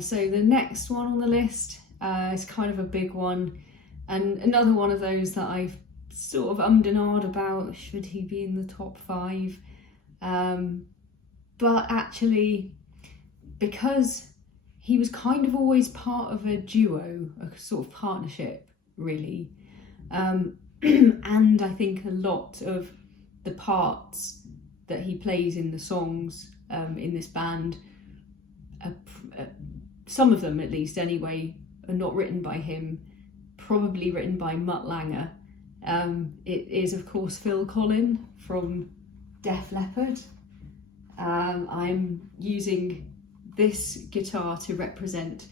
So the next one on the list is kind of a big one, and another one of those that I've sort of ummed and ahed about, should he be in the top 5? But actually, because he was kind of always part of a duo, a sort of partnership, really. And I think a lot of the parts that he plays in the songs in this band, some of them at least anyway, are not written by him, probably written by Mutt Lange. It is, of course, Phil Collen from Def Leppard. I'm using this guitar to represent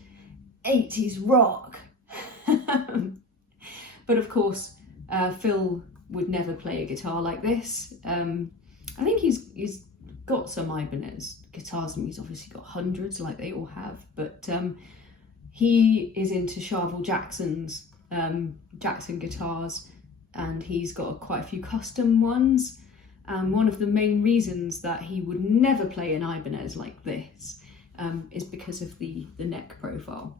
80s rock. But of course, Phil would never play a guitar like this. I think he's got some Ibanez guitars, and he's obviously got hundreds like they all have, but he is into Charvel Jackson's Jackson guitars, and he's got quite a few custom ones. One of the main reasons that he would never play an Ibanez like this is because of the neck profile.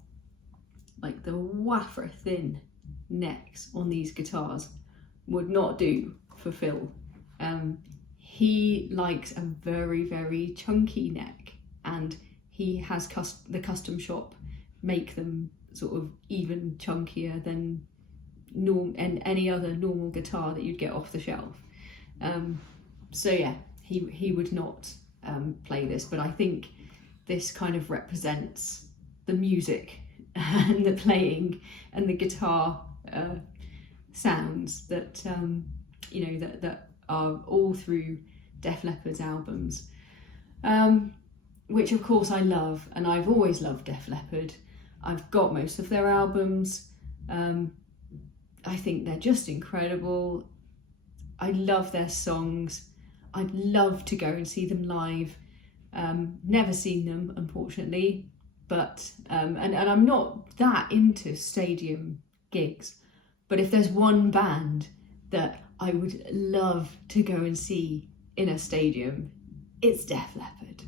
Like the wafer thin necks on these guitars would not do for Phil. He likes a very, very chunky neck, and he has the custom shop make them sort of even chunkier than any other normal guitar that you'd get off the shelf. So yeah, he would not play this, but I think this kind of represents the music and the playing and the guitar sounds that that are all through Def Leppard's albums, which of course I love, and I've always loved Def Leppard. I've got most of their albums. I think they're just incredible. I love their songs. I'd love to go and see them live. Never seen them, unfortunately, but and I'm not that into stadium gigs, but if there's one band that I would love to go and see in a stadium, it's Def Leppard,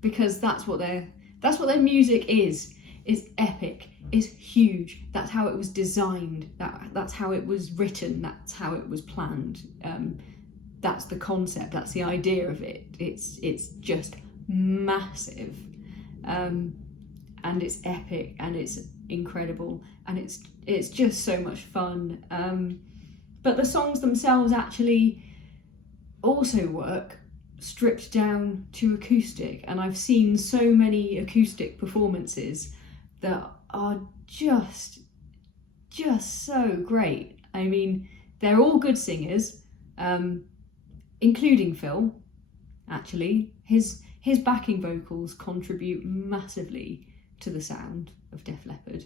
because that's what their music is. It's epic, it's huge. That's how it was designed. That's how it was written. That's how it was planned. That's the concept. That's the idea of it. It's just massive, and it's epic, and it's incredible, and it's just so much fun. But the songs themselves actually also work stripped down to acoustic, and I've seen so many acoustic performances that are just so great. I mean, they're all good singers, including Phil. Actually, his backing vocals contribute massively to the sound of Def Leppard.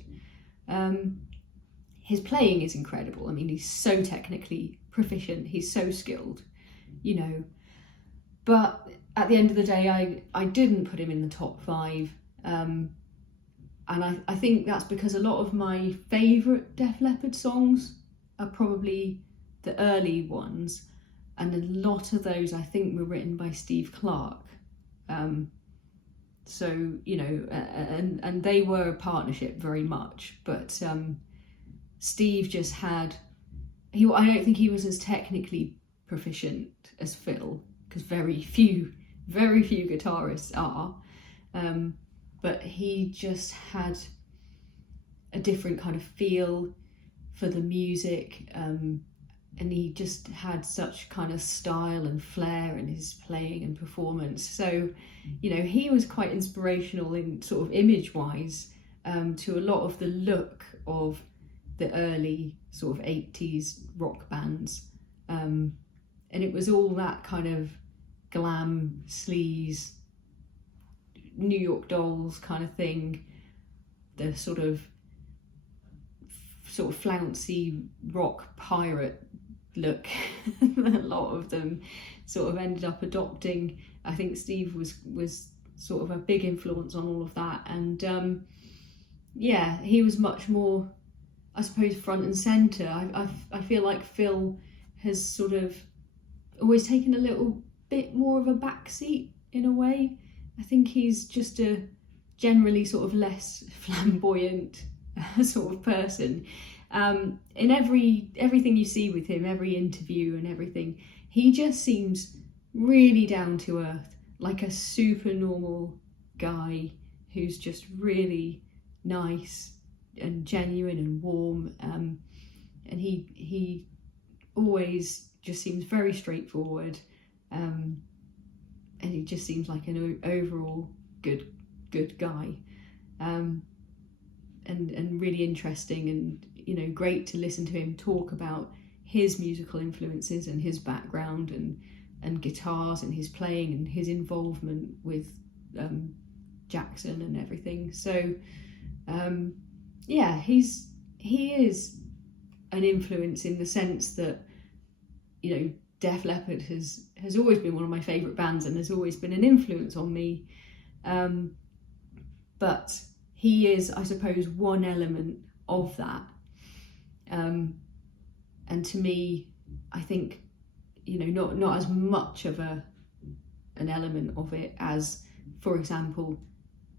His playing is incredible. I mean, he's so technically proficient, he's so skilled, but at the end of the day, I didn't put him in the top 5, and I think that's because a lot of my favourite Def Leppard songs are probably the early ones, and a lot of those I think were written by Steve Clark. So, and they were a partnership very much, but Steve just had, I don't think he was as technically proficient as Phil, because very few guitarists are, but he just had a different kind of feel for the music, and he just had such kind of style and flair in his playing and performance. So, he was quite inspirational in sort of image-wise to a lot of the look of the early sort of 80s rock bands. And it was all that kind of glam, sleaze, New York Dolls kind of thing, the sort of flouncy rock pirate look that a lot of them sort of ended up adopting. I think Steve was sort of a big influence on all of that, and he was much more, I suppose, front and centre. I feel like Phil has sort of always taken a little bit more of a backseat in a way. I think he's just a generally sort of less flamboyant sort of person. In everything you see with him, every interview and everything, he just seems really down to earth, like a super normal guy who's just really nice and genuine and warm. And he always just seems very straightforward. And he just seems like an overall good guy. And really interesting, and great to listen to him talk about his musical influences and his background and guitars and his playing and his involvement with Jackson and everything. So he is an influence in the sense that Def Leppard has always been one of my favourite bands and has always been an influence on me, but he is, I suppose, one element of that. And to me, I think, not as much of an element of it as, for example,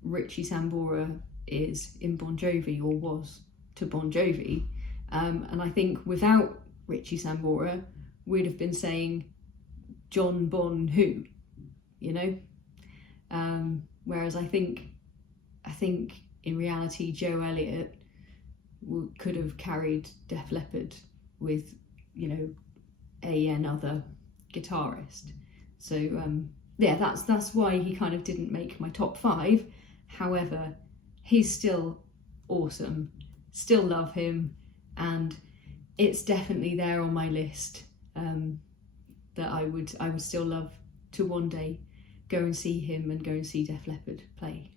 Richie Sambora is in Bon Jovi, or was to Bon Jovi. And I think without Richie Sambora, we'd have been saying John Bon who, whereas I think in reality, Joe Elliott could have carried Def Leppard with, another guitarist. So that's why he kind of didn't make my top 5. However, he's still awesome, still love him, and it's definitely there on my list, that I would still love to one day go and see him and go and see Def Leppard play.